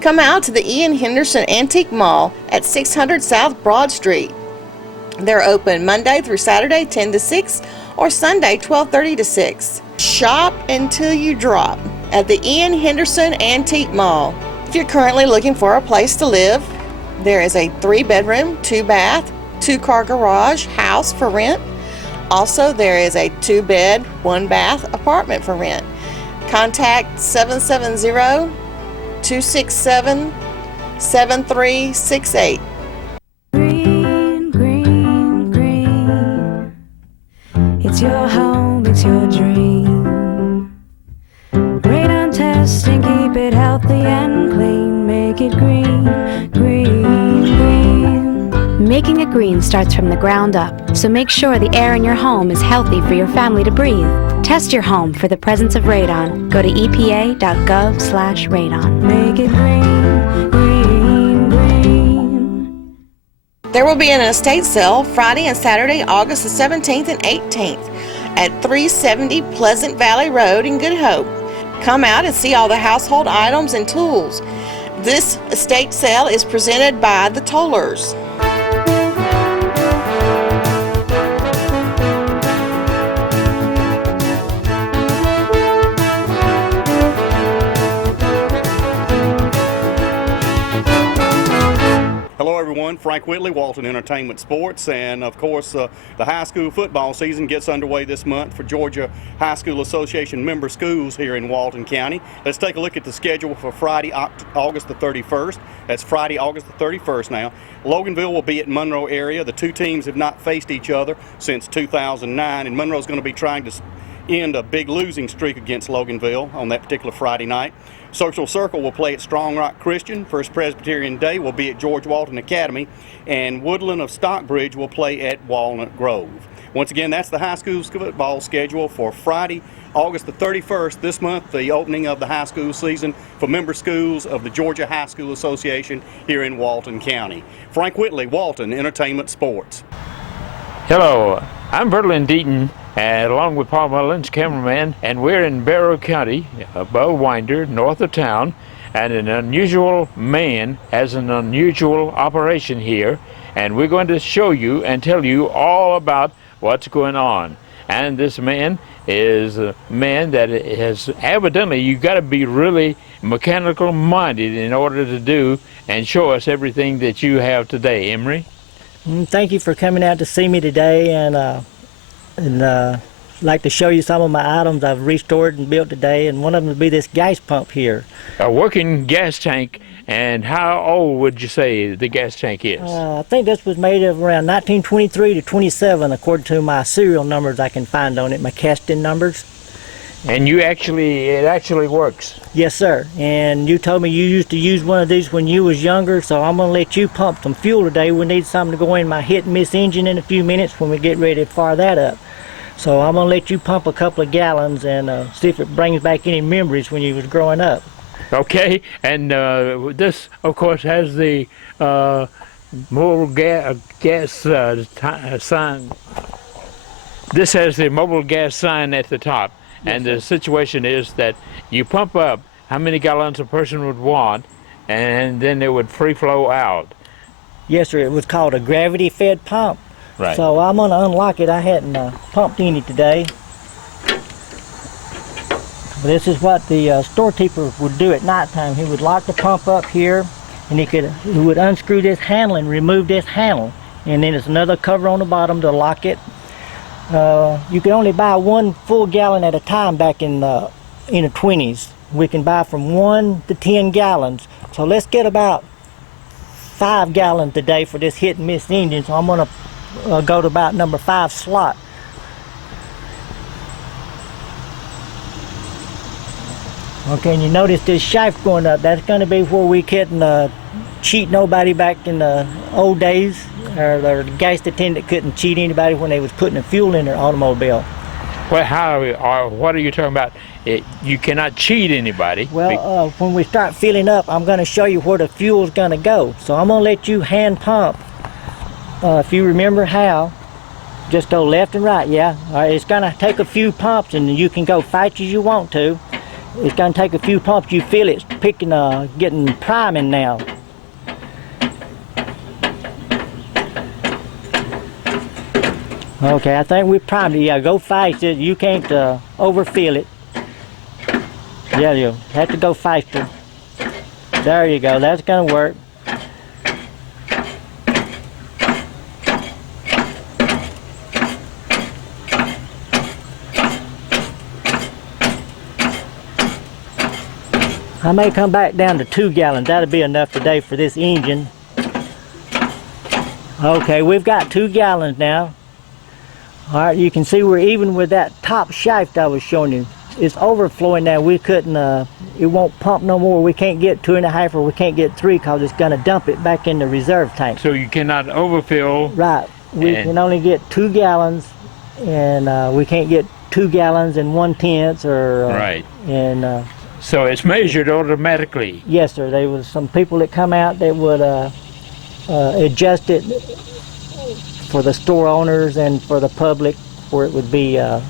Come out to the Ian Henderson Antique Mall at 600 South Broad Street. They're open Monday through Saturday 10 to 6 or Sunday 12:30 to 6. Shop until you drop at the Ian Henderson Antique Mall. If you're currently looking for a place to live, there is a 3-bedroom, 2-bath, 2-car garage house for rent. Also, there is a 2-bed, 1-bath apartment for rent. Contact 770-267-7368. Green, green, green. It's your home, it's your dream. Radon testing, keep it healthy and clean. Make it green, green, green. Making it green starts from the ground up, so make sure the air in your home is healthy for your family to breathe. Test your home for the presence of radon. Go to epa.gov/radon. Make it green, green, green. There will be an estate sale Friday and Saturday, August the 17th and 18th at 370 Pleasant Valley Road in Good Hope. Come out and see all the household items and tools. This estate sale is presented by the Tollers. Hello everyone, Frank Whitley, Walton Entertainment Sports, and of course the high school football season gets underway this month for Georgia High School Association member schools here in Walton County. Let's take a look at the schedule for Friday, August the 31st. That's Friday, August the 31st now. Loganville will be at Monroe area. The two teams have not faced each other since 2009, and Monroe's going to be trying to end a big losing streak against Loganville on that particular Friday night. Social Circle will play at Strong Rock Christian. First Presbyterian Day will be at George Walton Academy, and Woodland of Stockbridge will play at Walnut Grove. Once again, that's the high school football schedule for Friday, August the 31st, this month, the opening of the high school season for member schools of the Georgia High School Association here in Walton County. Frank Whitley, Walton Entertainment Sports. Hello, I'm Berlin Deaton, and along with Paul Mullins, cameraman, and we're in Barrow County, above Winder, north of town, and an unusual man has an unusual operation here, and we're going to show you and tell you all about what's going on. And this man is a man that has evidently, you've got to be really mechanical minded in order to do and show us everything that you have today. Emery? Thank you for coming out to see me today, and like to show you some of my items I've restored and built today, and one of them would be this gas pump here. A working gas tank, and how old would you say the gas tank is? I think this was made of around 1923 to 27, according to my serial numbers I can find on it, my cast-in numbers. And it actually works? Yes, sir. And you told me you used to use one of these when you was younger, so I'm going to let you pump some fuel today. We need something to go in my hit and miss engine in a few minutes when we get ready to fire that up. So I'm going to let you pump a couple of gallons and see if it brings back any memories when you was growing up. Okay, and this, of course, has the mobile gas sign. This has the mobile gas sign at the top. Yes, and the situation is that you pump up how many gallons a person would want, and then it would free flow out. Yes, sir. It was called a gravity-fed pump. Right. So I'm going to unlock it. I hadn't pumped any today. This is what the storekeeper would do at nighttime. He would lock the pump up here, and he would unscrew this handle and remove this handle. And then there's another cover on the bottom to lock it. You can only buy 1 full gallon at a time back in the 20s. We can buy from 1 to 10 gallons. So let's get about 5 gallons today for this hit and miss engine. So I'm going to go to about number 5 slot. Okay, and you notice this shaft going up. That's going to be where we couldn't cheat nobody back in the old days. Or the gas attendant couldn't cheat anybody when they was putting the fuel in their automobile. Well, what are you talking about? You cannot cheat anybody. Well, when we start filling up, I'm going to show you where the fuel's going to go. So I'm going to let you hand pump. If you remember how, just go left and right, yeah? It's going to take a few pumps, and you can go fast as you want to. it's going to take a few pumps. You feel it's getting priming now. Okay, I think we primed it. Yeah, go fast. You can't overfill it. Yeah, you have to go faster. There you go. That's going to work. I may come back down to 2 gallons. That'll be enough today for this engine. Okay, we've got 2 gallons now. All right, you can see we're even with that top shaft I was showing you. It's overflowing now. We couldn't, it won't pump no more. We can't get 2.5 or we can't get 3 because it's going to dump it back in the reserve tank. So you cannot overfill. Right. We can only get 2 gallons, and we can't get 2 gallons and 1/10 or. Right. And. So it's measured automatically. Yes, sir. There was some people that come out that would adjust it for the store owners and for the public, where it would be the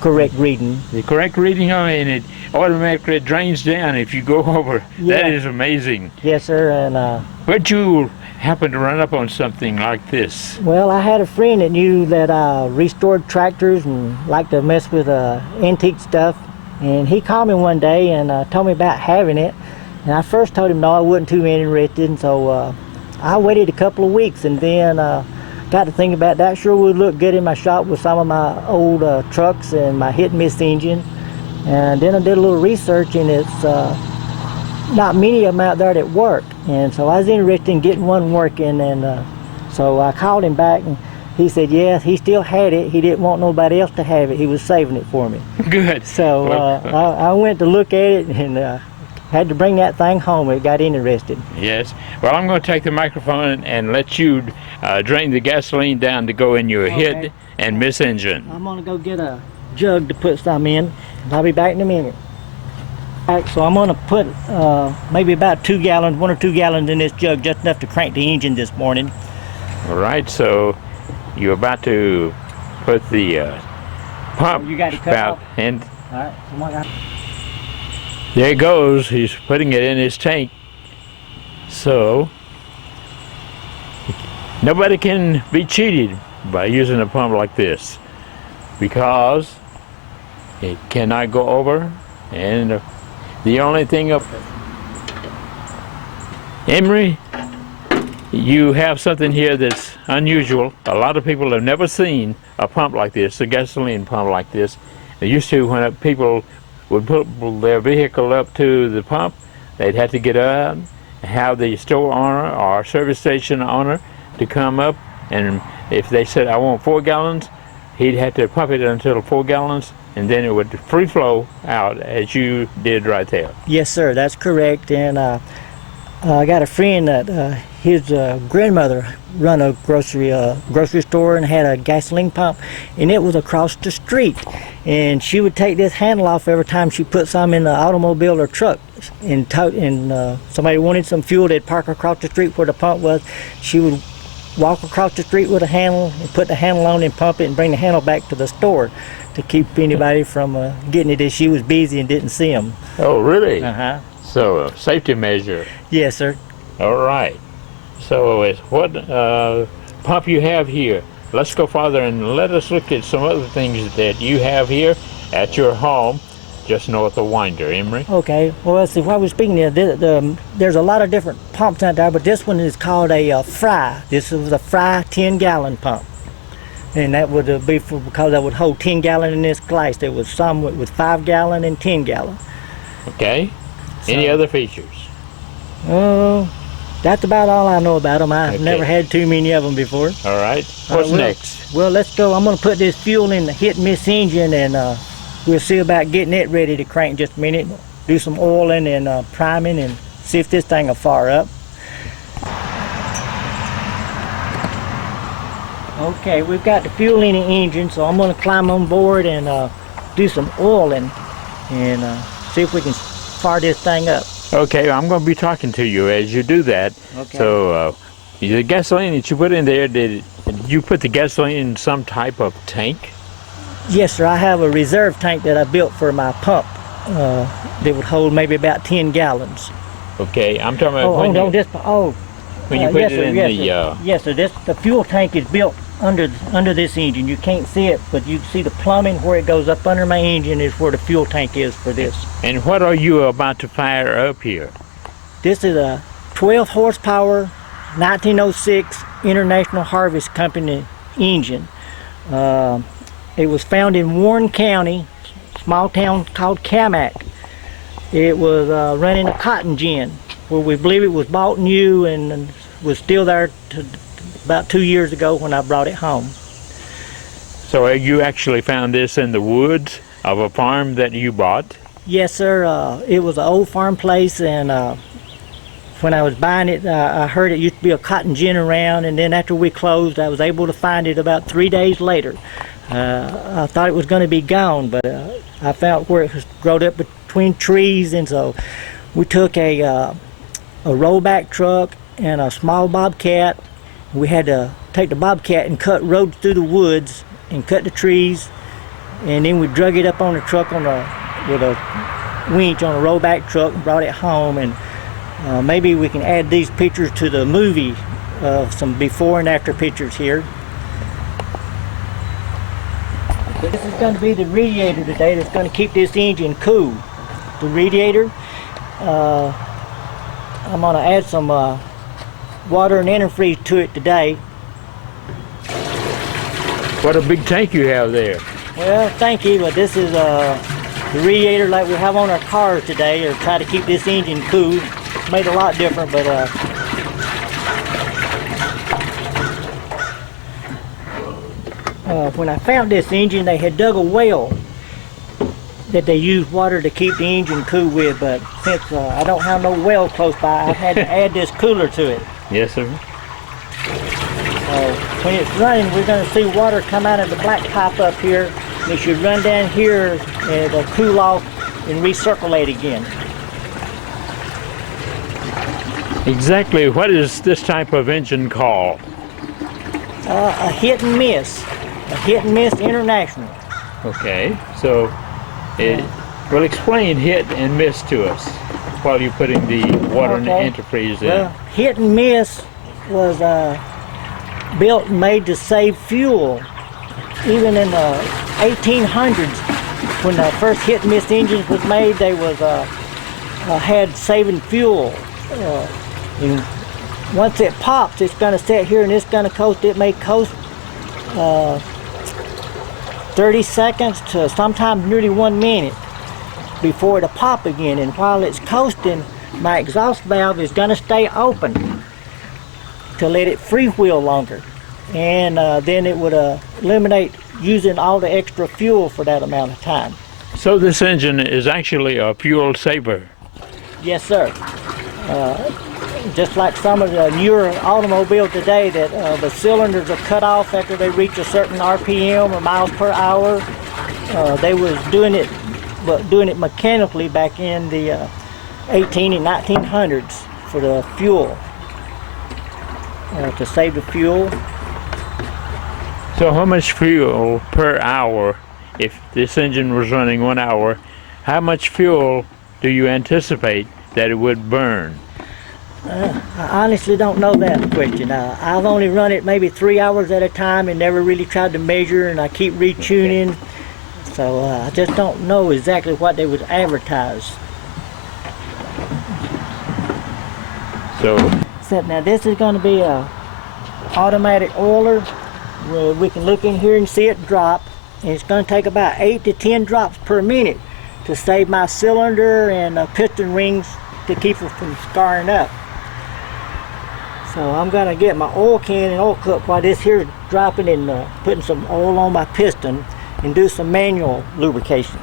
correct reading. The correct reading, and it automatically drains down if you go over. Yeah. That is amazing. Yes, sir. And But you happen to run up on something like this. well, I had a friend that knew that restored tractors and liked to mess with antique stuff. And he called me one day and told me about having it. And I first told him no, I wasn't too interested. And so I waited a couple of weeks and then got to think about that. Sure would look good in my shop with some of my old trucks and my hit and miss engine. And then I did a little research, and it's not many of them out there that work. And so I was interested in getting one working. And so I called him back, and he said, yes, he still had it. He didn't want nobody else to have it. He was saving it for me. Good. So I went to look at it and had to bring that thing home. It got interested. Yes. Well, I'm going to take the microphone and let you drain the gasoline down to go in your hit and miss engine. I'm going to go get a jug to put some in. I'll be back in a minute. All right, so I'm going to put maybe about 2 gallons, 1 or 2 gallons in this jug, just enough to crank the engine this morning. All right, so you're about to put the pump You got it cut spout off? in. All right, come on. There it goes. He's putting it in his tank. So nobody can be cheated by using a pump like this, because it cannot go over. And the only thing up, Emery, you have something here that's unusual. A lot of people have never seen a pump like this, a gasoline pump like this. They used to, when people would put their vehicle up to the pump, they'd have to get up, have the store owner or service station owner to come up, and if they said, I want 4 gallons, he'd have to pump it until 4 gallons, and then it would free flow out as you did right there. Yes, sir, that's correct. And I got a friend that his grandmother run a grocery store and had a gasoline pump, and it was across the street. And she would take this handle off every time she put some in the automobile or truck. And somebody wanted some fuel, they'd park across the street where the pump was. She would walk across the street with a handle and put the handle on and pump it and bring the handle back to the store to keep anybody from getting it if she was busy and didn't see them. Oh, really? Uh-huh. So a safety measure. Yes, sir. All right. So it's what pump you have here. Let's go farther and let us look at some other things that you have here at your home, just north of Winder, Emery. Okay. Well, let's see. While we're speaking there, there's a lot of different pumps out there, but this one is called a Fry. This was a Fry 10-gallon pump. And that would be because that would hold 10 gallon in this glass. There was some with 5 gallon and 10 gallon. Okay. Any other features? That's about all I know about them. I've Okay. never had too many of them before. All right. What's next? Well, let's go. I'm going to put this fuel in the hit and miss engine, and we'll see about getting it ready to crank in just a minute. Do some oiling and priming and see if this thing will fire up. Okay, we've got the fuel in the engine, so I'm going to climb on board and do some oiling and see if we can fire this thing up. Okay, I'm going to be talking to you as you do that. Okay. So the gasoline that you put in there, did you put the gasoline in some type of tank? Yes, sir. I have a reserve tank that I built for my pump. that would hold maybe about 10 gallons. Okay, I'm talking about When you put yes, it sir, in yes, sir. The fuel tank is built under this engine. You can't see it, but you see the plumbing where it goes up under my engine is where the fuel tank is for this. And what are you about to fire up here? This is a 12 horsepower 1906 International Harvest Company engine. It was found in Warren County, small town called Camac. It was running a cotton gin, where we believe it was bought new and was still there about 2 years ago when I brought it home. So you actually found this in the woods of a farm that you bought? Yes, sir. It was an old farm place, and when I was buying it, I heard it used to be a cotton gin around, and then after we closed, I was able to find it about 3 days later. I thought it was going to be gone, but I found where it was grown up between trees, and so we took a rollback truck and a small bobcat. We had to take the bobcat and cut roads through the woods and cut the trees, and then we drug it up on the truck with a winch on a rollback truck and brought it home. And maybe we can add these pictures to the movie, some before and after pictures here. This is going to be the radiator today that's going to keep this engine cool. The radiator, I'm going to add some water and antifreeze to it today. What a big tank you have there. Well, thank you, but this is the radiator like we have on our cars today, or try to keep this engine cool. It's made a lot different, but when I found this engine, they had dug a well that they used water to keep the engine cool with, but since I don't have no well close by, I had to add this cooler to it. Yes, sir. When it's running, we're going to see water come out of the black pipe up here, and it should run down here and it'll cool off and recirculate again. Exactly what is this type of engine called? A hit and miss. A hit and miss international. Okay, so well, explain hit and miss to us while you're putting the water and the antifreeze in. Well, hit and miss was built and made to save fuel. Even in the 1800s, when the first hit and miss engines was made, they was had saving fuel. And once it pops, it's going to sit here and it's going to coast. It may coast 30 seconds to sometimes nearly 1 minute before it'll pop again. And while it's coasting, my exhaust valve is going to stay open to let it freewheel longer. And then it would eliminate using all the extra fuel for that amount of time. So this engine is actually a fuel saver. Yes, sir. Just like some of the newer automobiles today, that the cylinders are cut off after they reach a certain RPM or miles per hour. They was doing it mechanically back in the 18 and 1900s for the fuel, to save the fuel. So how much fuel per hour, if this engine was running 1 hour, how much fuel do you anticipate that it would burn? I honestly don't know that question. I've only run it maybe 3 hours at a time and never really tried to measure, and I keep retuning. Okay. So I just don't know exactly what they would advertise. So now this is going to be a automatic oiler where we can look in here and see it drop, and it's going to take about 8 to 10 drops per minute to save my cylinder and piston rings to keep it from scarring up. So I'm going to get my oil can and oil cup while this here is dropping, and putting some oil on my piston and do some manual lubrication.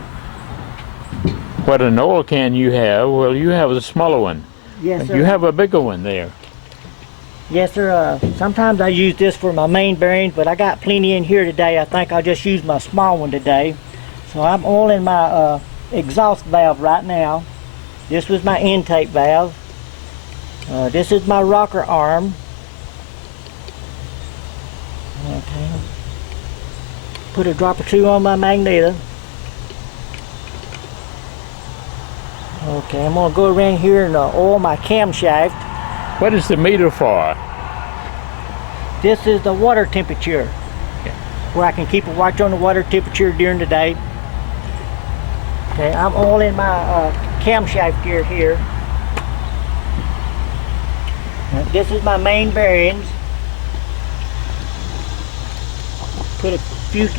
What an oil can you have? Well, you have a smaller one. Yes, sir. You have a bigger one there. Yes, sir. Sometimes I use this for my main bearings, but I got plenty in here today. I think I'll just use my small one today. So I'm oiling my exhaust valve right now. This was my intake valve. This is my rocker arm. Okay. Put a drop or two on my magneto. Okay, I'm gonna go around here and oil my camshaft. What is the meter for? This is the water temperature, where I can keep a watch on the water temperature during the day. Okay, I'm oiling my camshaft gear here. Now, this is my main bearings. Put a few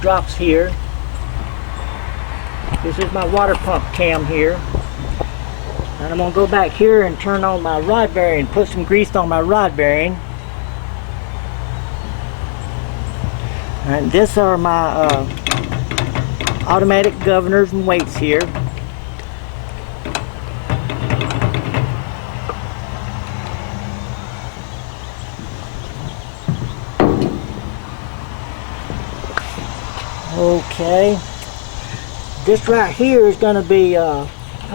drops here. This is my water pump cam here. And I'm going to go back here and turn on my rod bearing, put some grease on my rod bearing. And these are my automatic governors and weights here. Okay, this right here is going to be, I'm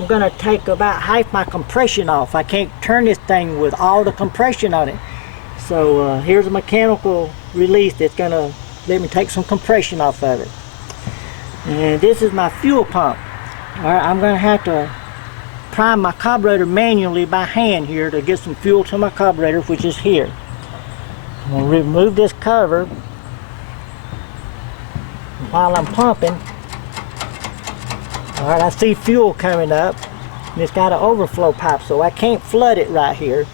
going to take about half my compression off. I can't turn this thing with all the compression on it. So here's a mechanical release that's going to let me take some compression off of it. And this is my fuel pump. All right, I'm going to have to prime my carburetor manually by hand here to get some fuel to my carburetor, which is here. I'm going to remove this cover. While I'm pumping, all right, I see fuel coming up, and it's got an overflow pipe, so I can't flood it right here.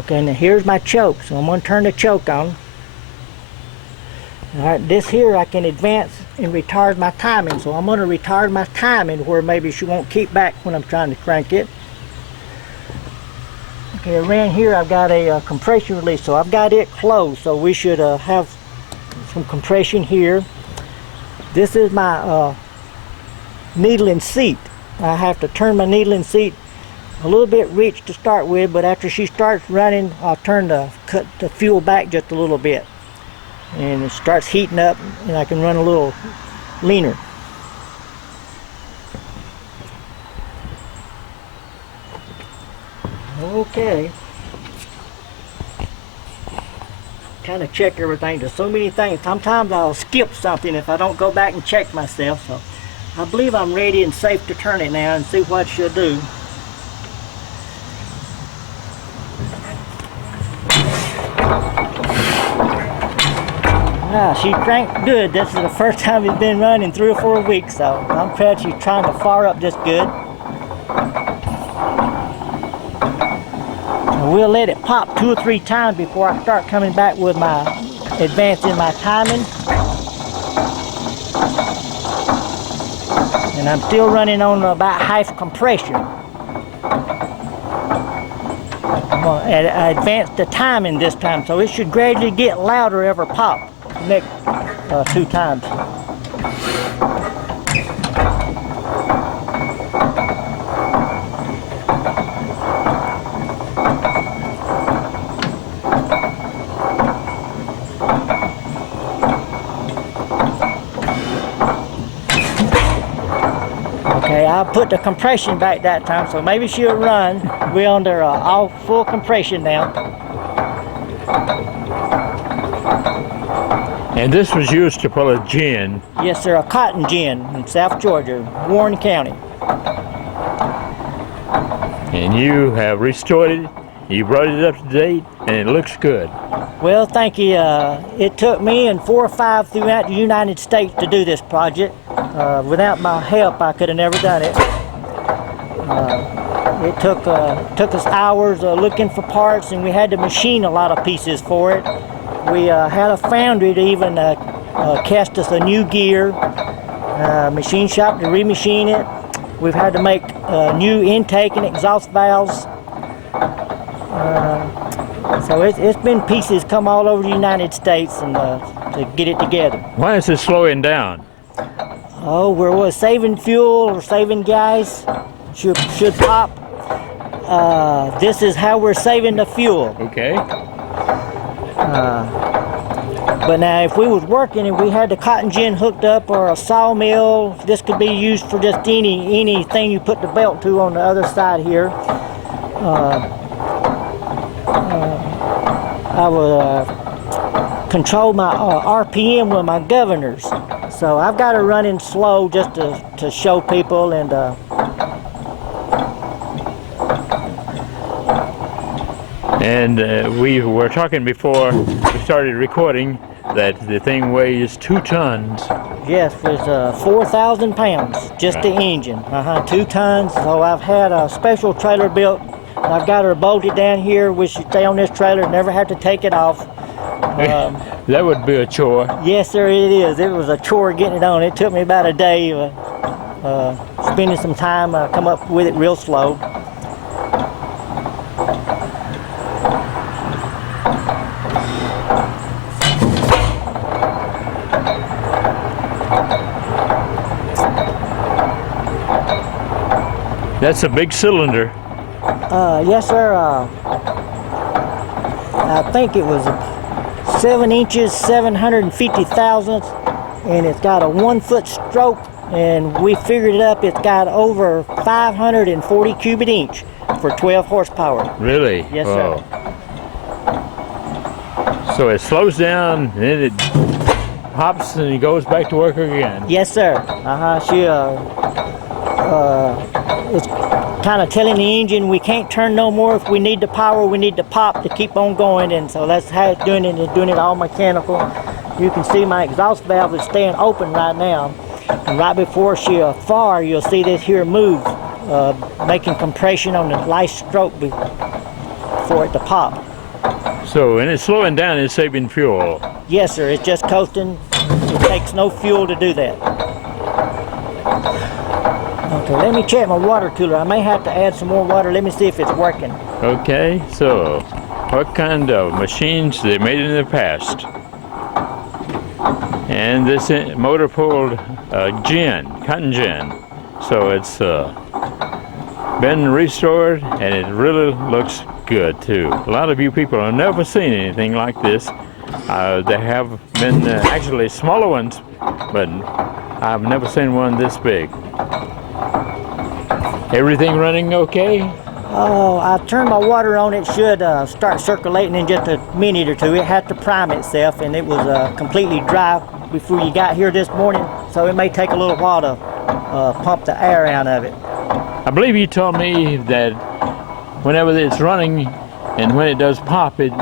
Okay, now here's my choke, so I'm going to turn the choke on. All right, this here I can advance and retard my timing, so I'm going to retard my timing where maybe she won't keep back when I'm trying to crank it. Okay, around here I've got a compression release, so I've got it closed, so we should have some compression here. This is my needling seat. I have to turn my needling seat a little bit rich to start with, but after she starts running, I'll cut the fuel back just a little bit, and it starts heating up, and I can run a little leaner. Okay. Kind of check everything. There's so many things. Sometimes I'll skip something if I don't go back and check myself. So I believe I'm ready and safe to turn it now and see what it should do. Ah, she cranked good. This is the first time it's been running 3 or 4 weeks, so I'm proud she's trying to fire up this good. We'll let it pop 2 or 3 times before I start coming back with my advancing my timing. And I'm still running on about half compression. I'm going to advance the timing this time, so it should gradually get louder every pop next 2 times. Okay, I'll put the compression back that time, so maybe she'll run. We're under all full compression now. And this was used to pull a gin. Yes, sir, a cotton gin in South Georgia, Warren County. And you have restored it, you brought it up to date, and it looks good. Well, thank you. It took me and 4 or 5 throughout the United States to do this project. Without my help, I could have never done it. It took us hours looking for parts, and we had to machine a lot of pieces for it. We had a foundry to even cast us a new gear, machine shop to remachine it. We've had to make new intake and exhaust valves. So it's been pieces come all over the United States and to get it together. Why is it slowing down? Oh, we're saving fuel or saving gas. Should pop. This is how we're saving the fuel. Okay. But now if we was working and we had the cotton gin hooked up or a sawmill, this could be used for just anything you put the belt to on the other side here. I would control my RPM with my governors. So I've got it running slow just to show people. And we were talking before we started recording that the thing weighs 2 tons. Yes, it's 4,000 pounds, just the engine. 2 tons. So I've had a special trailer built. I've got her bolted down here. We should stay on this trailer, never have to take it off. That would be a chore. Yes, sir, it is. It was a chore getting it on. It took me about a day, spending some time, come up with it real slow. That's a big cylinder. Yes, sir. I think it was 7 inches, 750 thousandths, and it's got a 1 foot stroke, and we figured it up. It's got over 540 cubic inch for 12 horsepower. Really? Yes, sir. So it slows down, and then it hops, and it goes back to work again. Yes, sir. It's kind of telling the engine we can't turn no more. If we need the power, we need the pop to keep on going, and so that's how it's doing it. It's doing it all mechanical. You can see my exhaust valve is staying open right now, and right before she far, you'll see this here move, making compression on the light stroke for it to pop. So when it's slowing down, it's saving fuel. Yes, sir. It's just coasting. It takes no fuel to do that. Okay, let me check my water cooler. I may have to add some more water. Let me see if it's working. Okay, so what kind of machines they made in the past? And this motor pulled cotton gin. So it's been restored, and it really looks good too. A lot of you people have never seen anything like this. There have been actually smaller ones, but I've never seen one this big. Everything running okay? Oh, I turned my water on. It should start circulating in just a minute or two. It had to prime itself, and it was completely dry before you got here this morning, so it may take a little while to pump the air out of it. I believe you told me that whenever it's running and when it does pop, it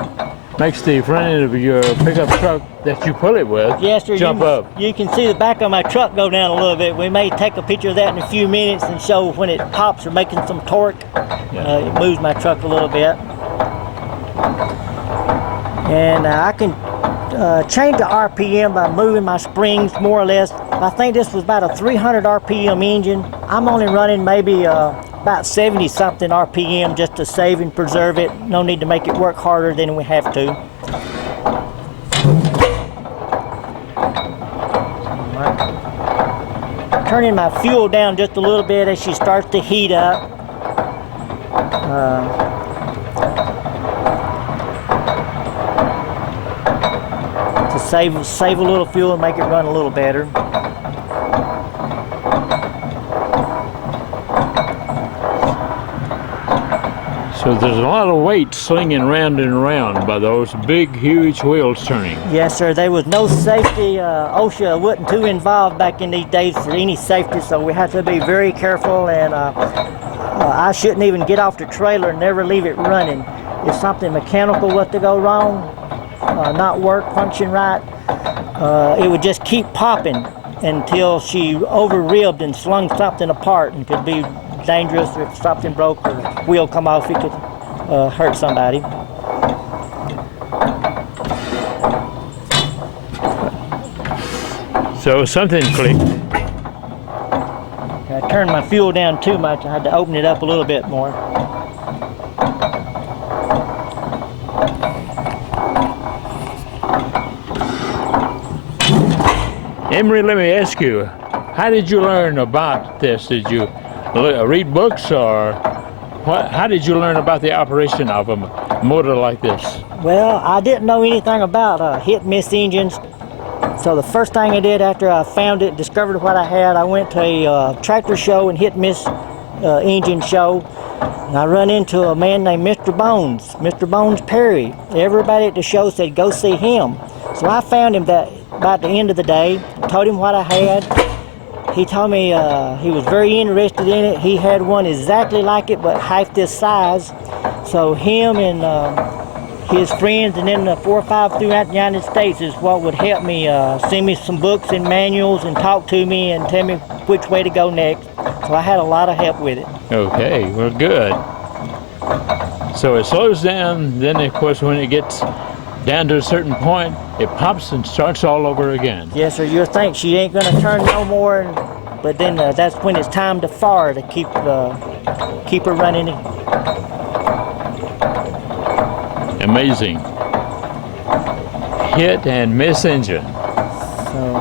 makes the front end of your pickup truck that you pull it with jump up. You can see the back of my truck go down a little bit. We may take a picture of that in a few minutes and show when it pops or making some torque. It moves my truck a little bit. And I can change the RPM by moving my springs more or less. I think this was about a 300 RPM engine. I'm only running maybe about 70 something RPM just to save and preserve it. No need to make it work harder than we have to. Turning my fuel down just a little bit as she starts to heat up. To save a little fuel and make it run a little better. So there's a lot of weight slinging round and around by those big, huge wheels turning. Yes, sir. There was no safety. OSHA wasn't too involved back in these days for any safety, so we have to be very careful. And I shouldn't even get off the trailer and never leave it running. If something mechanical was to go wrong, not work, function right, it would just keep popping until she over-ribbed and slung something apart, and could be dangerous if something broke or wheel come off. It could hurt somebody. So something clicked. I turned my fuel down too much. I had to open it up a little bit more. Emery, let me ask you, how did you learn about this? Did you read books, or how did you learn about the operation of a motor like this? Well, I didn't know anything about hit and miss engines. So the first thing I did after I found it, discovered what I had, I went to a tractor show and hit and miss engine show, and I run into a man named Mr. Bones Perry. Everybody at the show said go see him. So I found him that about the end of the day, told him what I had. He told me he was very interested in it. He had one exactly like it, but half this size. So him and his friends, and then the 4 or 5 throughout the United States is what would help me send me some books and manuals and talk to me and tell me which way to go next. So I had a lot of help with it. Okay, well, good. So it slows down, then of course when it gets down to a certain point, it pops and starts all over again. Yes, sir. You'll think she ain't gonna turn no more, but then that's when it's time to fire to keep her running. Amazing. Hit and miss engine. So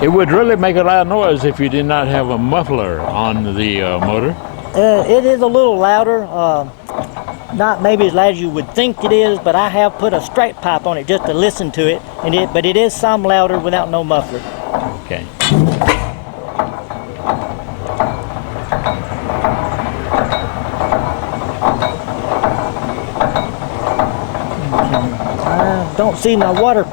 It would really make a lot of noise if you did not have a muffler on the motor. it is a little louder. Not maybe as loud as you would think it is, but I have put a straight pipe on it just to listen to it, but it is some louder without no muffler. Okay. I don't see my water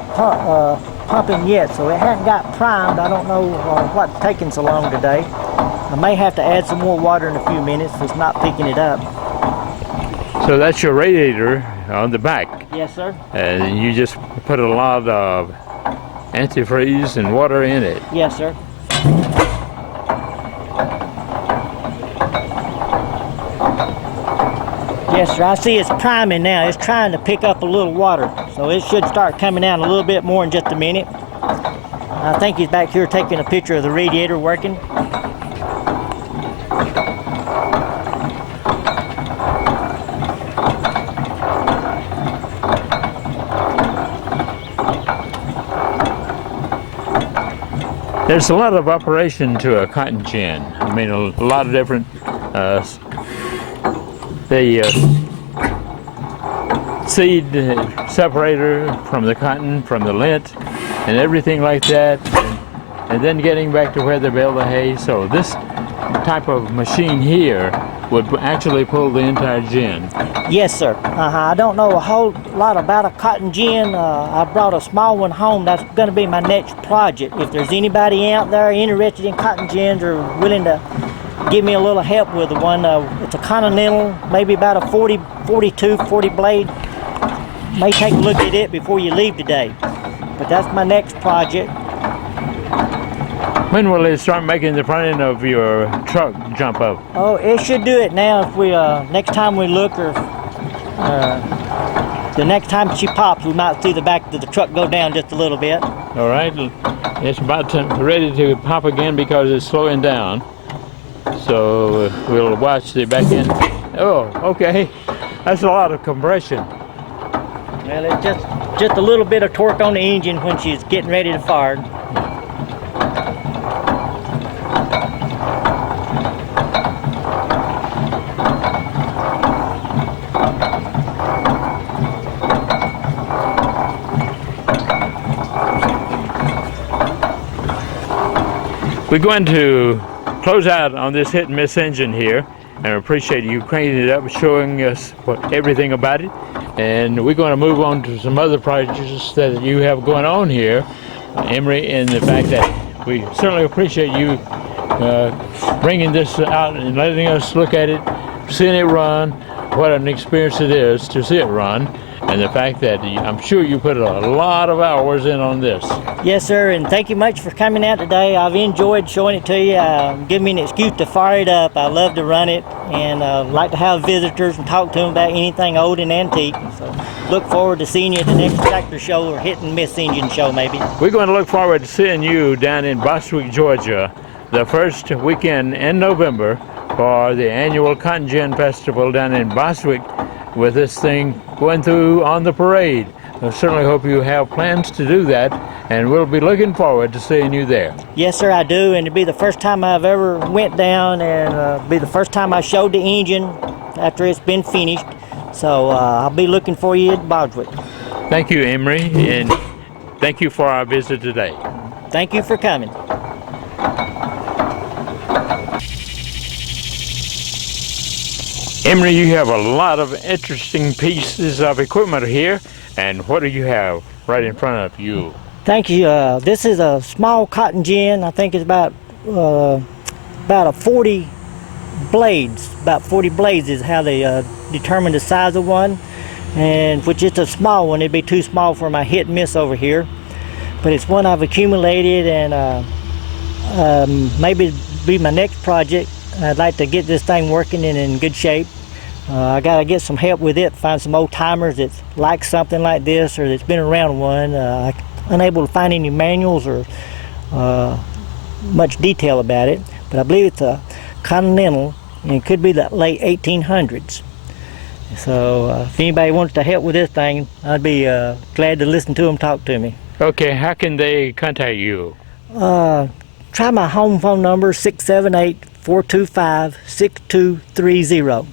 pumping yet, so it hasn't got primed. I don't know what's taking so long today. I may have to add some more water in a few minutes. It's not picking it up. So that's your radiator on the back. Yes, sir. And you just put a lot of antifreeze and water in it. Yes, sir. Yes, sir. I see it's priming now. It's trying to pick up a little water, so it should start coming down a little bit more in just a minute. I think he's back here taking a picture of the radiator working. There's a lot of operation to a cotton gin. I mean, a lot of different, seed separator from the cotton, from the lint, and everything like that, and then getting back to where they bale the hay. So this type of machine here would actually pull the entire gin. Yes, sir. I don't know a whole lot about a cotton gin. I brought a small one home. That's going to be my next project. If there's anybody out there interested in cotton gins or willing to give me a little help with one, it's a Continental, maybe about a 40 blade. May take a look at it before you leave today. But that's my next project. When will it start making the front end of your truck jump up? Oh, it should do it now. If we next time we look, or the next time she pops, we might see the back of the truck go down just a little bit. All right, it's about ready to pop again because it's slowing down. So we'll watch the back end. Oh, okay. That's a lot of compression. Well, it's just a little bit of torque on the engine when she's getting ready to fire. We're going to close out on this hit and miss engine here, and I appreciate you cranking it up, showing us everything about it. And we're going to move on to some other projects that you have going on here, Emery, and the fact that we certainly appreciate you bringing this out and letting us look at it, seeing it run, what an experience it is to see it run, and the fact that I'm sure you put a lot of hours in on this. Yes, sir, and thank you much for coming out today. I've enjoyed showing it to you. Give me an excuse to fire it up. I love to run it, and like to have visitors and talk to them about anything old and antique. So look forward to seeing you at the next tractor show or hit and miss engine show, maybe. We're going to look forward to seeing you down in Bostwick, Georgia, the first weekend in November for the annual Cotton Gin Festival down in Bostwick, with this thing going through on the parade. I certainly hope you have plans to do that, and we'll be looking forward to seeing you there. Yes, sir, I do, and it'll be the first time I've ever went down, and be the first time I showed the engine after it's been finished. So I'll be looking for you at Bostwick. Thank you, Emery, and thank you for our visit today. Thank you for coming. Emery, you have a lot of interesting pieces of equipment here, and what do you have right in front of you? Thank you. This is a small cotton gin. I think it's about a 40 blades. About 40 blades is how they determine the size of one, and which is a small one. It'd be too small for my hit and miss over here, but it's one I've accumulated, and maybe be my next project. I'd like to get this thing working and in good shape. I got to get some help with it, find some old timers that's like something like this or that's been around one. I'm unable to find any manuals or much detail about it, but I believe it's a Continental and it could be the late 1800s. So if anybody wants to help with this thing, I'd be glad to listen to them talk to me. Okay, how can they contact you? Try my home phone number, 678-425-6230.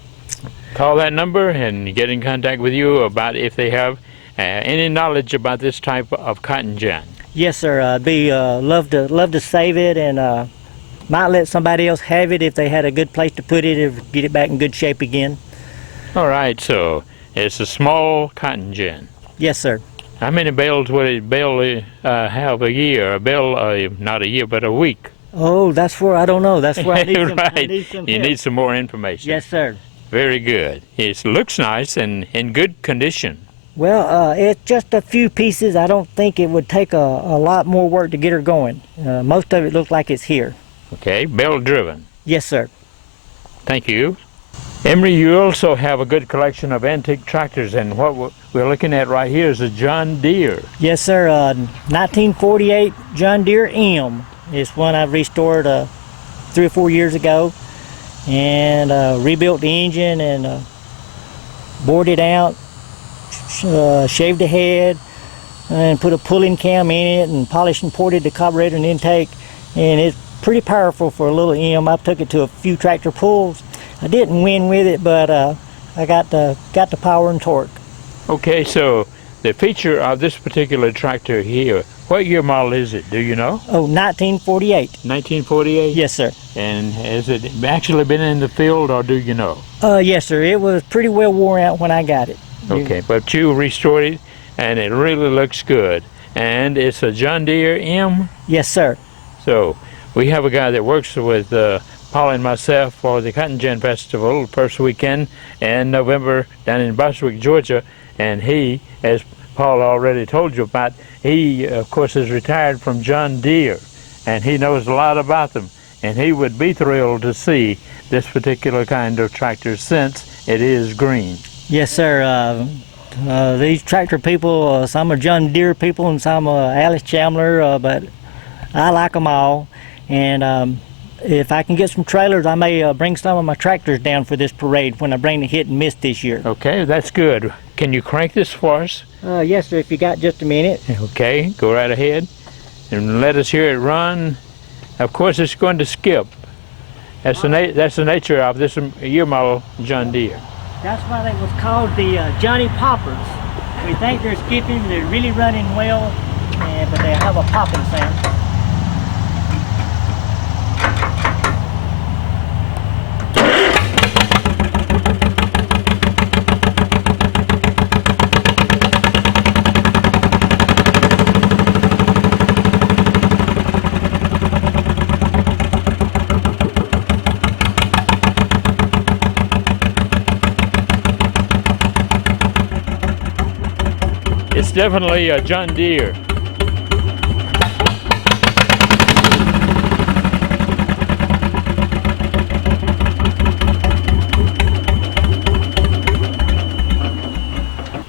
Call that number and get in contact with you about if they have any knowledge about this type of cotton gin. Yes, sir. I'd be love to save it, and might let somebody else have it if they had a good place to put it, or get it back in good shape again. All right, so it's a small cotton gin. Yes, sir. How many bales would a bale have a year? A bale, not a year, but a week. Oh, that's where I don't know. That's where I need some. Right. I need some You help. need some more information. Yes, sir. Very good. It looks nice and in good condition. Well, it's just a few pieces. I don't think it would take a lot more work to get her going. Most of it looks like it's here. Okay, bell driven. Yes, sir. Thank you. Emery, you also have a good collection of antique tractors, and what we're looking at right here is a John Deere. Yes, sir. 1948 John Deere M. It's one I restored 3 or 4 years ago, and rebuilt the engine and bored it out, shaved the head, and put a pulling cam in it, and polished and ported the carburetor and intake. And it's pretty powerful for a little M. I took it to a few tractor pulls. I didn't win with it, but I got the power and torque. Okay, so the feature of this particular tractor here, what year model is it? Do you know? Oh, 1948. 1948? Yes, sir. And has it actually been in the field, or do you know? Yes, sir. It was pretty well worn out when I got it. Okay, but you restored it, and it really looks good. And it's a John Deere M? Yes, sir. So we have a guy that works with Paul and myself for the Cotton Gin Festival first weekend in November down in Bostwick, Georgia, and he, as Paul already told you about, he of course is retired from John Deere, and he knows a lot about them, and he would be thrilled to see this particular kind of tractor since it is green. Yes, sir. These tractor people, some are John Deere people and some are Alice Chandler, but I like them all. And if I can get some trailers, I may bring some of my tractors down for this parade when I bring the hit and miss this year. Okay, that's good. Can you crank this for us? Yes, sir, if you got just a minute. Okay, go right ahead and let us hear it run. Of course, it's going to skip. That's the nature of this year model John Deere. That's why they was called the Johnny Poppers. We think they're skipping, they're really running well, but they have a popping sound. It's definitely a John Deere.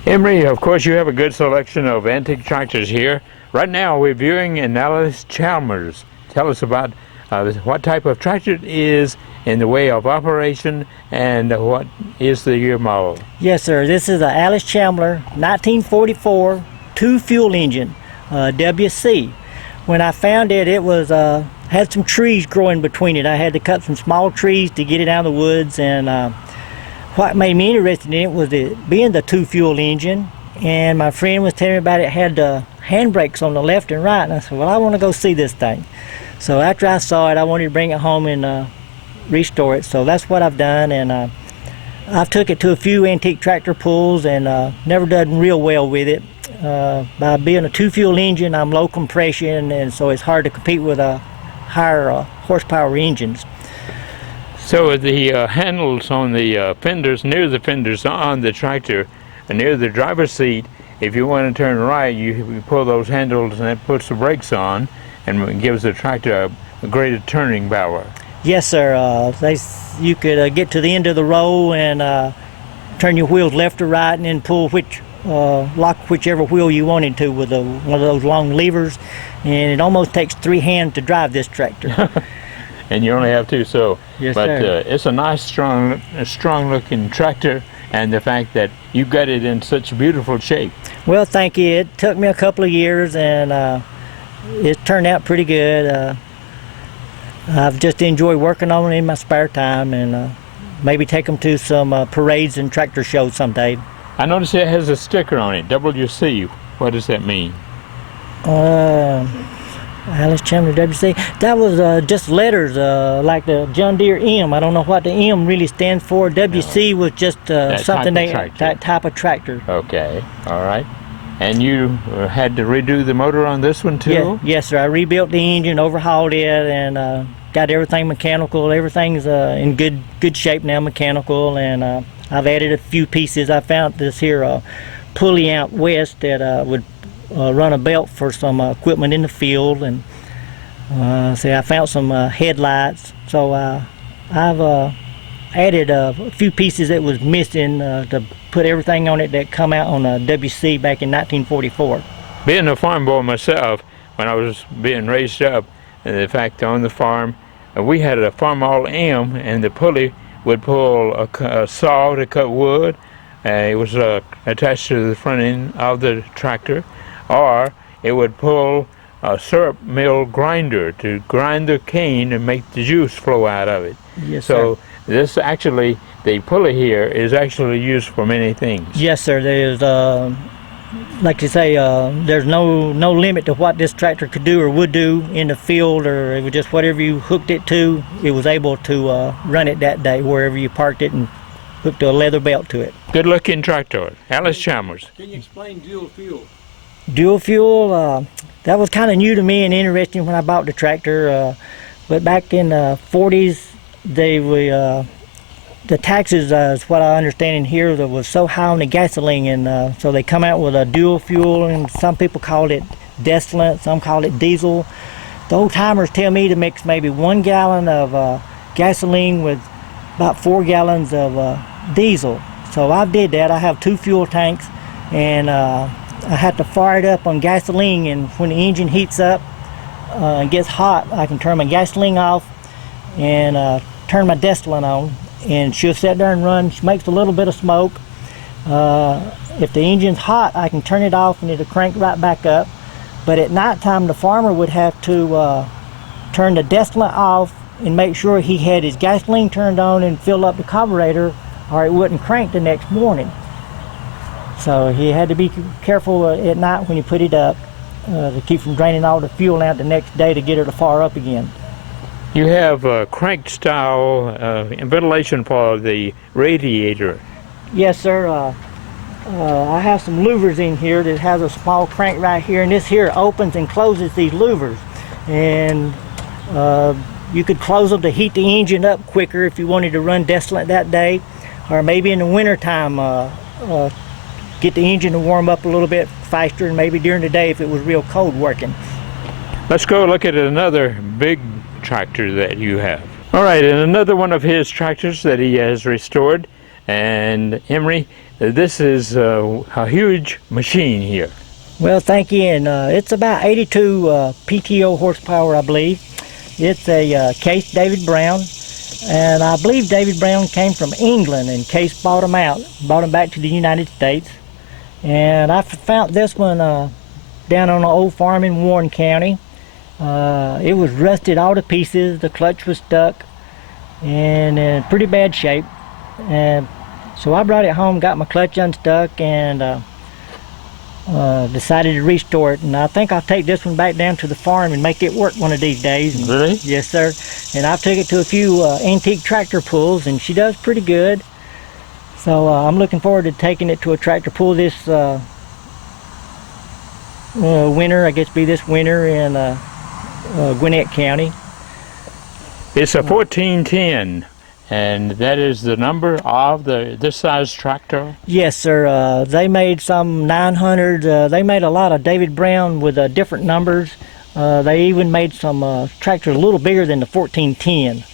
Emery, of course, you have a good selection of antique tractors here. Right now, we're viewing an Alice Chalmers. Tell us about what type of tractor it is in the way of operation and what is the year model. Yes, sir. This is a Alice Chandler 1944 two-fuel engine, WC. When I found it, it was had some trees growing between it. I had to cut some small trees to get it out of the woods, and what made me interested in it was it being the two-fuel engine. And my friend was telling me about it had handbrakes on the left and right, and I said, well, I want to go see this thing. So after I saw it, I wanted to bring it home and restore it. So that's what I've done, and I've took it to a few antique tractor pulls and never done real well with it. By being a two-fuel engine, I'm low compression, and so it's hard to compete with higher horsepower engines. So the handles on the fenders, near the fenders on the tractor, near the driver's seat, if you want to turn right, you pull those handles and that puts the brakes on and gives the tractor a greater turning power. Yes, sir. You could get to the end of the row and turn your wheels left or right, and then pull lock whichever wheel you wanted to with one of those long levers. And it almost takes 3 hands to drive this tractor. And you only have 2, so. Yes, but sir. It's a nice, strong-looking tractor, and the fact that you got it in such beautiful shape. Well, thank you. It took me a couple of years, and it turned out pretty good. I've just enjoyed working on it in my spare time, and maybe take them to some parades and tractor shows someday. I notice it has a sticker on it, WC. What does that mean? Alice Chandler WC. That was just letters, like the John Deere M. I don't know what the M really stands for. WC was just something that type of tractor. Okay, all right. And you had to redo the motor on this one too? Yeah, yes, sir. I rebuilt the engine, overhauled it, and got everything mechanical. Everything's in good shape now, mechanical, and I've added a few pieces. I found this here pulley out west that would run a belt for some equipment in the field, and I found some headlights. So I've added a few pieces that was missing to put everything on it that come out on a WC back in 1944. Being a farm boy myself, when I was being raised up, and the fact on the farm, we had a Farmall M, and the pulley would pull a saw to cut wood. It was attached to the front end of the tractor, or it would pull a syrup mill grinder to grind the cane and make the juice flow out of it. Yes, so sir. this actually, the pulley here is actually used for many things. Yes, sir. There's, like you say, there's no limit to what this tractor could do or would do in the field, or it was just whatever you hooked it to, it was able to run it that day wherever you parked it and hooked a leather belt to it. Good looking tractor. Alice Chalmers. Can you explain dual fuel? Dual fuel, that was kind of new to me and interesting when I bought the tractor. But back in the 40s, the taxes, is what I understand in here, that was so high on the gasoline, and so they come out with a dual fuel, and some people called it distillate, some call it diesel. The old timers tell me to mix maybe 1 gallon of gasoline with about 4 gallons of diesel. So I did that. I have 2 fuel tanks, and I had to fire it up on gasoline, and when the engine heats up and gets hot, I can turn my gasoline off and turn my distillate on, and she'll sit there and run. She makes a little bit of smoke. If the engine's hot, I can turn it off and it'll crank right back up. But at nighttime, the farmer would have to turn the distillate off and make sure he had his gasoline turned on and fill up the carburetor, or it wouldn't crank the next morning. So he had to be careful at night when he put it up to keep from draining all the fuel out the next day to get her to fire up again. You have a crank style ventilation for the radiator. Yes, sir. I have some louvers in here that has a small crank right here, and this here opens and closes these louvers. And you could close them to heat the engine up quicker if you wanted to run distillate that day, or maybe in the wintertime get the engine to warm up a little bit faster, and maybe during the day if it was real cold working. Let's go look at another big tractor that you have. All right, and another one of his tractors that he has restored. And Emery, this is a huge machine here. Well, thank you, and it's about 82 PTO horsepower, I believe. It's a Case David Brown, and I believe David Brown came from England, and Case bought him back to the United States. And I found this one down on an old farm in Warren County. It was rusted all to pieces, the clutch was stuck, and in pretty bad shape. And so I brought it home, got my clutch unstuck, and decided to restore it. And I think I'll take this one back down to the farm and make it work one of these days. And, really? Yes, sir. And I've took it to a few antique tractor pulls, and she does pretty good. So I'm looking forward to taking it to a tractor pull this winter. I guess be this winter in Gwinnett County. It's a 1410, and that is the number of this size tractor. Yes, sir. They made some 900. They made a lot of David Brown with different numbers. They even made some tractors a little bigger than the 1410,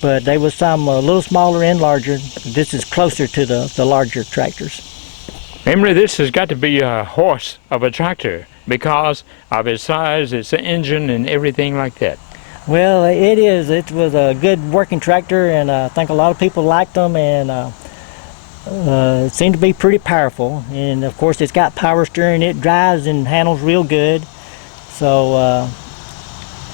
but they was some a little smaller and larger. This is closer to the larger tractors. Emery, this has got to be a horse of a tractor because of its size, its engine, and everything like that. Well, it is. It was a good working tractor, and I think a lot of people liked them, and it seemed to be pretty powerful. And of course, it's got power steering. It drives and handles real good. So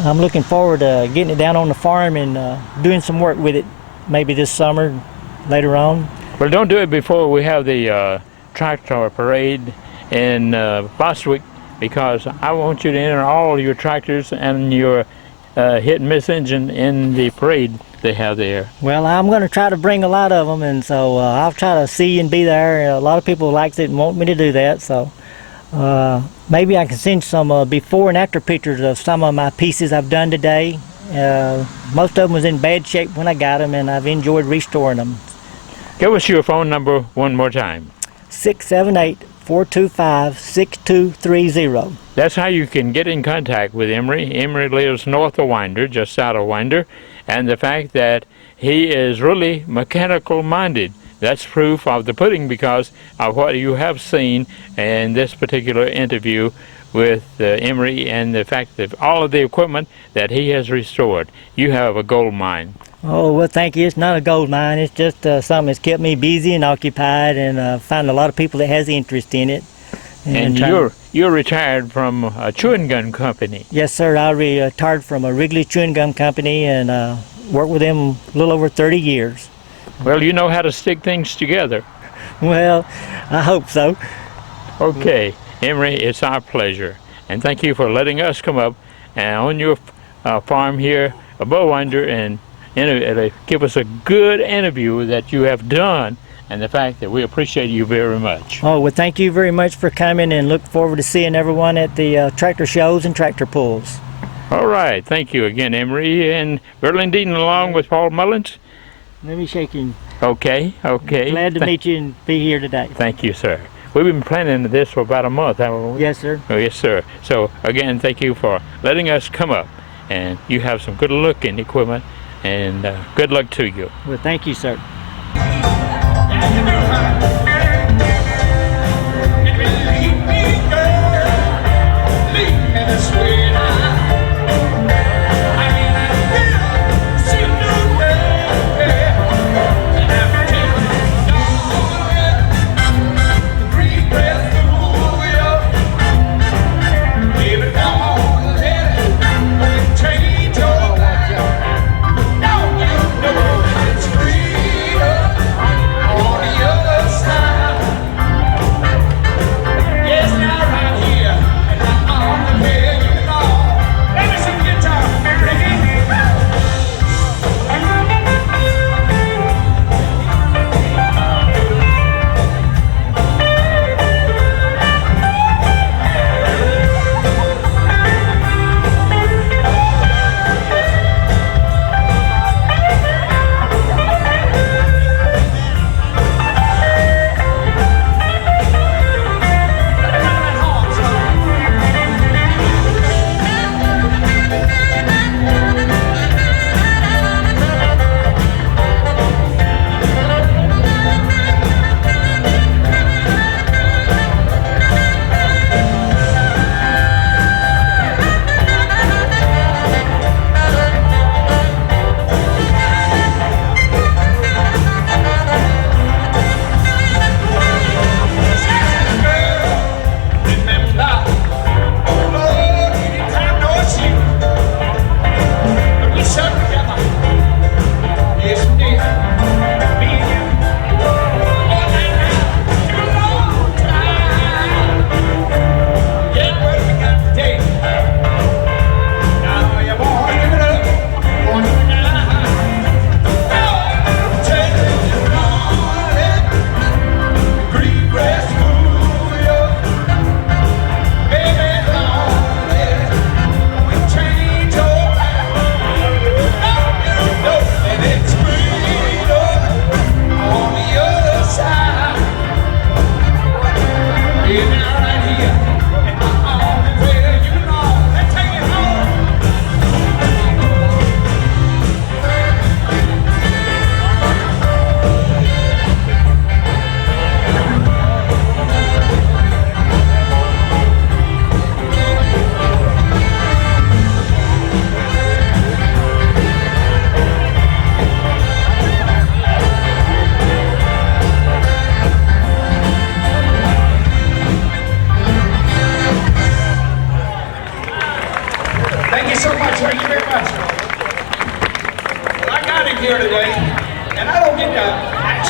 I'm looking forward to getting it down on the farm and doing some work with it, maybe this summer, later on. Well, don't do it before we have the tractor parade in Bostwick, because I want you to enter all your tractors and your hit and miss engine in the parade they have there. Well, I'm going to try to bring a lot of them, and so I'll try to see and be there. A lot of people like it and want me to do that, so maybe I can send some before and after pictures of some of my pieces I've done today. Most of them was in bad shape when I got them, and I've enjoyed restoring them. Give us your phone number one more time. 678-425-6230. That's how you can get in contact with Emery. Emery lives north of Winder, just south of Winder, and the fact that he is really mechanical minded, that's proof of the pudding because of what you have seen in this particular interview with Emery, and the fact that all of the equipment that he has restored. You have a gold mine. Oh, well, thank you. It's not a gold mine. It's just something that's kept me busy and occupied, and find a lot of people that has interest in it. And you're retired from a chewing gum company. Yes, sir. I retired from a Wrigley chewing gum company and worked with them a little over 30 years. Well, you know how to stick things together. Well, I hope so. Okay, Emery, it's our pleasure. And thank you for letting us come up and on your farm here above Winder and give us a good interview that you have done, and the fact that we appreciate you very much. Oh, well, thank you very much for coming, and look forward to seeing everyone at the tractor shows and tractor pulls. All right. Thank you again, Emery. And Berlin Deaton along with Paul Mullins. Let me shake you. Okay. Glad to meet you and be here today. Thank you, sir. We've been planning this for about a month, haven't we? Yes, sir. Oh, yes, sir. So, again, thank you for letting us come up. And you have some good-looking equipment, and good luck to you. Well, thank you, sir. On the other side.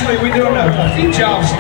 actually, we're doing a few jobs.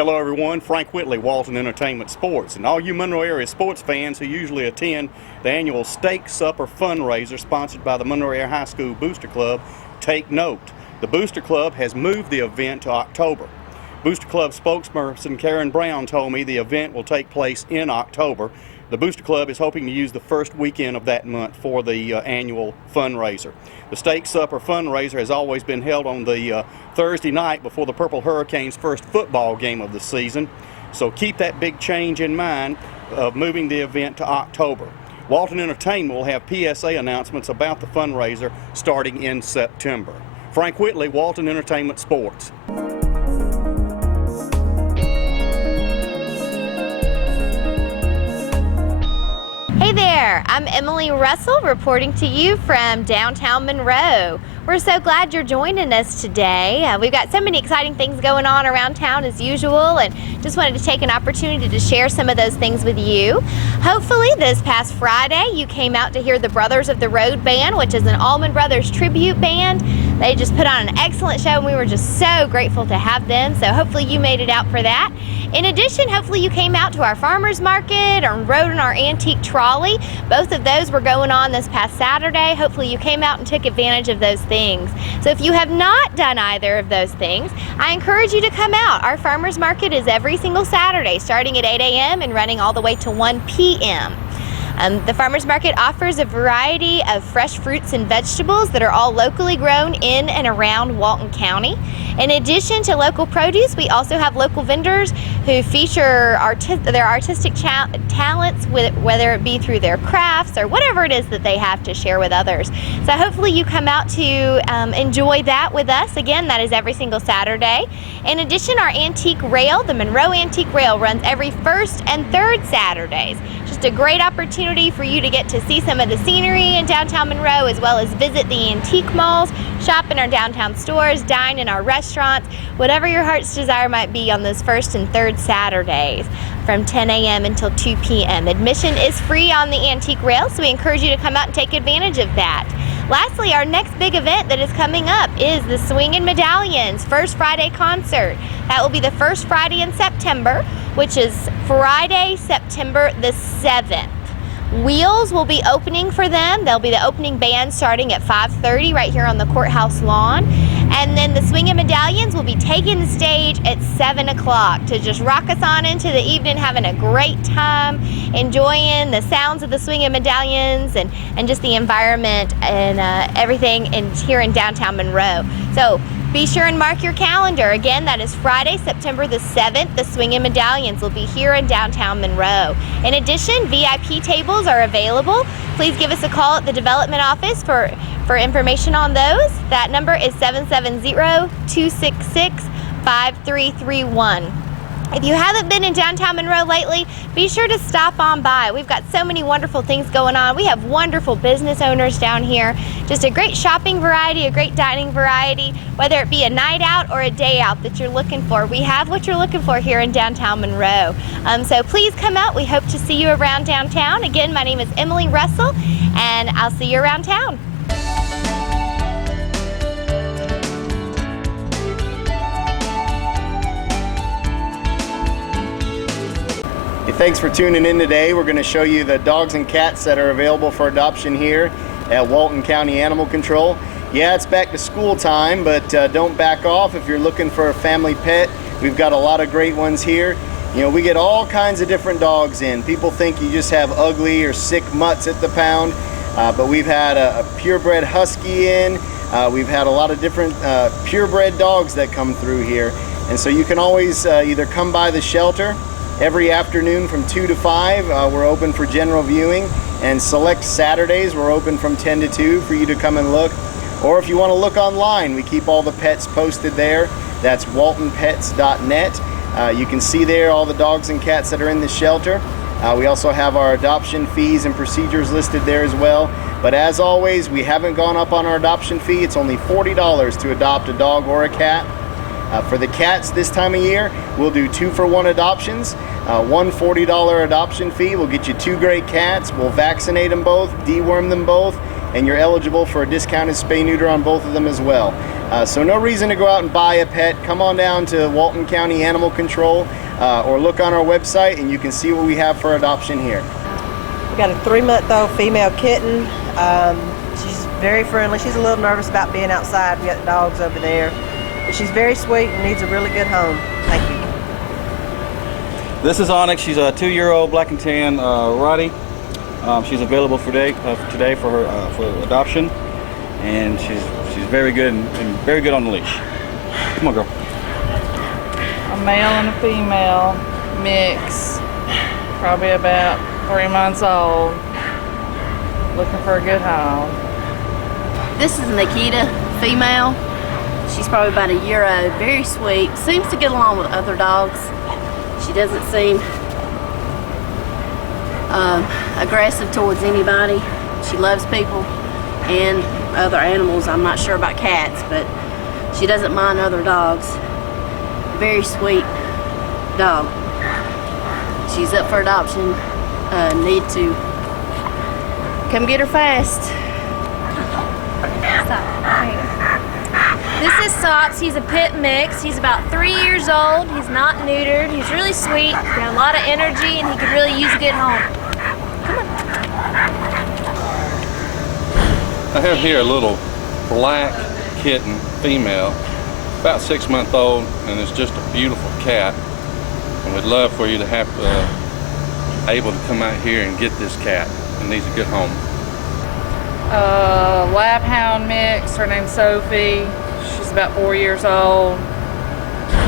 Hello everyone, Frank Whitley, Walton Entertainment Sports, and all you Monroe area sports fans who usually attend the annual Steak Supper fundraiser sponsored by the Monroe Area High School Booster Club, take note. The Booster Club has moved the event to October. Booster Club spokesperson Karen Brown told me the event will take place in October. The Booster Club is hoping to use the first weekend of that month for the annual fundraiser. The Steak Supper fundraiser has always been held on the Thursday night before the Purple Hurricanes' first football game of the season. So keep that big change in mind of moving the event to October. Walton Entertainment will have PSA announcements about the fundraiser starting in September. Frank Whitley, Walton Entertainment Sports. Hey there, I'm Emily Russell reporting to you from downtown Monroe. We're so glad you're joining us today. We've got so many exciting things going on around town as usual, and just wanted to take an opportunity to share some of those things with you. Hopefully this past Friday you came out to hear the Brothers of the Road Band, which is an Allman Brothers tribute band. They just put on an excellent show and we were just so grateful to have them, so hopefully you made it out for that. In addition, hopefully you came out to our farmers market or rode in our antique trolley. Both of those were going on this past Saturday. Hopefully you came out and took advantage of those things. So if you have not done either of those things, I encourage you to come out. Our farmers market is every single Saturday starting at 8 a.m. and running all the way to 1 p.m. The farmers market offers a variety of fresh fruits and vegetables that are all locally grown in and around Walton County. In addition to local produce, we also have local vendors who feature their artistic talents, whether it be through their crafts or whatever it is that they have to share with others. So hopefully you come out to enjoy that with us. Again, that is every single Saturday. In addition, our antique rail, the Monroe Antique Rail, runs every first and third Saturdays. Just a great opportunity for you to get to see some of the scenery in downtown Monroe, as well as visit the antique malls, shop in our downtown stores, dine in our restaurants, whatever your heart's desire might be on those first and third Saturdays from 10 a.m. until 2 p.m. Admission is free on the antique rail, so we encourage you to come out and take advantage of that. Lastly, our next big event that is coming up is the Swingin' Medallions First Friday concert. That will be the first Friday in September, which is Friday, September the 7th. Wheels will be opening for them. They'll be the opening band starting at 5:30 right here on the courthouse lawn. And then the Swingin' Medallions will be taking the stage at 7 o'clock to just rock us on into the evening, having a great time, enjoying the sounds of the Swingin' Medallions and just the environment and everything here in downtown Monroe. So be sure and mark your calendar. Again, that is Friday, September the 7th. The Swingin' Medallions will be here in downtown Monroe. In addition, VIP tables are available. Please give us a call at the development office for information on those. That number is 770-266-5331. If you haven't been in downtown Monroe lately, be sure to stop on by. We've got so many wonderful things going on. We have wonderful business owners down here. Just a great shopping variety, a great dining variety, whether it be a night out or a day out that you're looking for. We have what you're looking for here in downtown Monroe. So please come out. We hope to see you around downtown. Again, my name is Emily Russell, and I'll see you around town. Thanks for tuning in today. We're going to show you the dogs and cats that are available for adoption here at Walton County Animal Control. Yeah, it's back to school time, but don't back off if you're looking for a family pet. We've got a lot of great ones here. You know, we get all kinds of different dogs in. People think you just have ugly or sick mutts at the pound, but we've had a purebred husky in. We've had a lot of different purebred dogs that come through here. And so you can always either come by the shelter. Every afternoon from 2 to 5, we're open for general viewing, and select Saturdays we're open from 10 to 2 for you to come and look. Or if you want to look online, we keep all the pets posted there. That's waltonpets.net. You can see there all the dogs and cats that are in the shelter. We also have our adoption fees and procedures listed there as well. But as always, we haven't gone up on our adoption fee. It's only $40 to adopt a dog or a cat. For the cats this time of year, we'll do 2-for-1 adoptions. One $40 adoption fee will get you 2 great cats. We'll vaccinate them both, deworm them both, and you're eligible for a discounted spay-neuter on both of them as well. So no reason to go out and buy a pet. Come on down to Walton County Animal Control or look on our website and you can see what we have for adoption here. We got a 3-month-old female kitten. She's very friendly. She's a little nervous about being outside. We got the dogs over there. but she's very sweet and needs a really good home. Thank you. This is Onyx. She's a 2-year-old black and tan Rottie. She's available for today for adoption, and she's very good and very good on the leash. Come on, girl. A male and a female mix, probably about 3 months old, looking for a good home. This is Nikita, female. She's probably about a year old, very sweet, seems to get along with other dogs. She doesn't seem aggressive towards anybody. She loves people and other animals. I'm not sure about cats, but she doesn't mind other dogs. Very sweet dog. She's up for adoption. Need to come get her fast. This is Sox. He's a pit mix. He's about 3 years old. He's not neutered. He's really sweet. He's got a lot of energy, and he could really use a good home. Come on. I have here a little black kitten, female, about 6 months old, and it's just a beautiful cat. And we'd love for you to have able to come out here and get this cat. It needs a good home. Lab hound mix. Her name's Sophie. She's about 4 years old.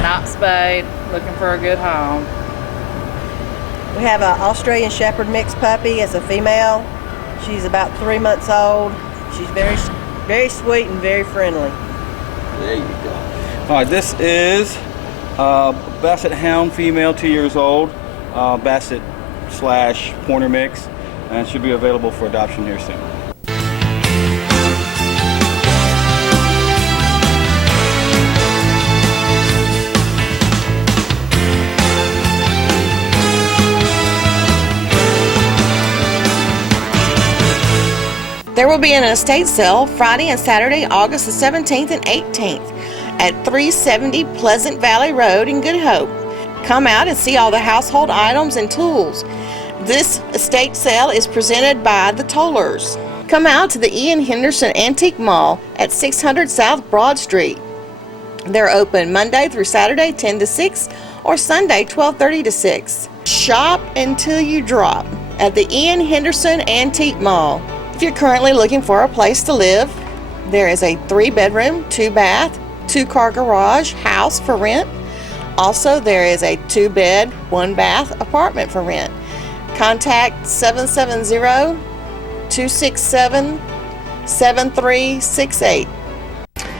Not spayed. Looking for a good home. We have an Australian Shepherd mixed puppy. It's a female. She's about 3 months old. She's very sweet and very friendly. There you go. All right, this is Basset Hound, female, 2 years old, Basset/Pointer mix, and should be available for adoption here soon. There will be an estate sale Friday and Saturday, August the 17th and 18th at 370 Pleasant Valley Road in Good Hope. Come out and see all the household items and tools. This estate sale is presented by the Tollers. Come out to the Ian Henderson Antique Mall at 600 South Broad Street. They're open Monday through Saturday 10 to 6 or Sunday 12:30 to 6. Shop until you drop at the Ian Henderson Antique Mall. If you're currently looking for a place to live, there is a 3-bedroom, 2-bath, 2-car garage house for rent. Also, there is a 2-bed, 1-bath apartment for rent. Contact 770-267-7368.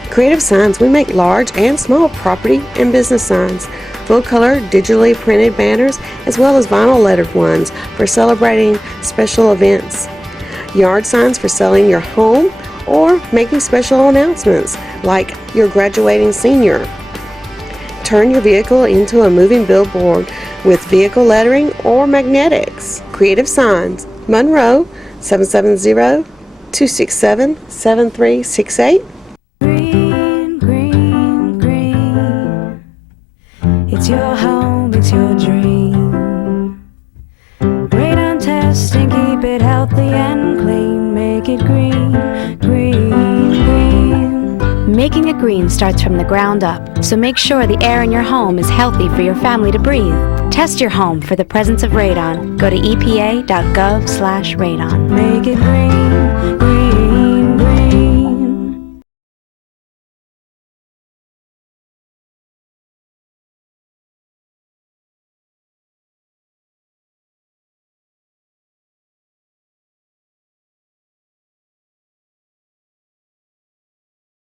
Creative Signs, we make large and small property and business signs, full-color, digitally printed banners, as well as vinyl lettered ones for celebrating special events. Yard signs for selling your home or making special announcements like your graduating senior. Turn your vehicle into a moving billboard with vehicle lettering or magnetics. Creative Signs, Monroe, 770-267-7368. Green, green, green. It's your home, it's your dream. Radon test and keep it healthy and clean. Make it green, green, green. Making it green starts from the ground up, so make sure the air in your home is healthy for your family to breathe. Test your home for the presence of radon. Go to epa.gov/radon. Make it green,